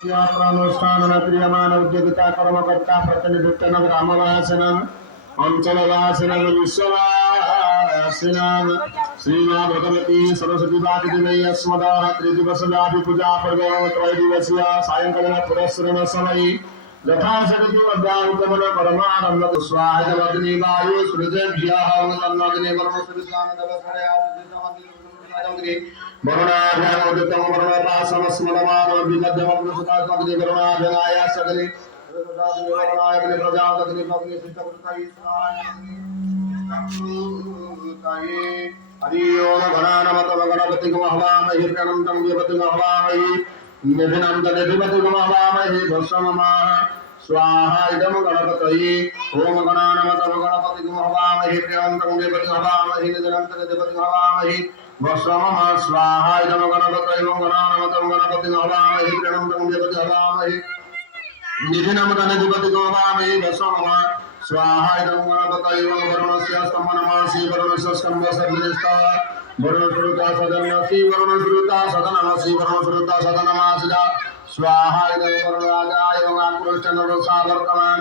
प्राणुष्ठान क्रियमान उद्योगिता कर्मकर्ता प्रतिनिधित्व ग्रामवासिन अंचलवासिन विश्ववासिन श्रीमा भगवती सरस्वती वादिनी अस्मदात्रि दिवसव्यापी पूजा पर्व त्रयोदिवसीय सायंकालीन पुरस्सरण समय यथाशक्ति अध्यात्मन परमानंद स्वाहाय वायु सृजेभ्यः तन्नग्ने वरुणस्मितान दवसरया वरुणाभ्यामुदितं वरुणोपासनस्मरमानो विमध्यमग्निसुताग्नि वरुणाभ्यनाय सगले वरुणाग्नि प्रजाग्नि अग्नि सिद्धवृत्तये स्वाहाय हरि ओम गणानमत गणपति हवामहे प्रणमतं देवति हवामहे निधिनं दधिपति हवामहे भस्ममाह स्वाहा इदं गणपतये ओम गणानमत गणपति हवामहे प्रणमतं देवति हवामहे निधिनं दधिपति हवामहे भस्ममाह स्वाहा इदं गणपतये ओम गणानमत गणपति हवामहे प्रणमतं देवति हवामहे निधिनं दधिपति हवामहे भस्ममाह स्वाहा इदं गणपतये ओम वरुणस्य स्तम्भनमासि वरुणस्य स्तम्भसर्वनिष्ठा वरुणश्रुता सदनमसि वरुणश्रुता सदनमसि वरुणश्रुता सदनमासिदा स्वाहा इदं वरुणराजाय ओम आकृष्टनरसा वर्तमान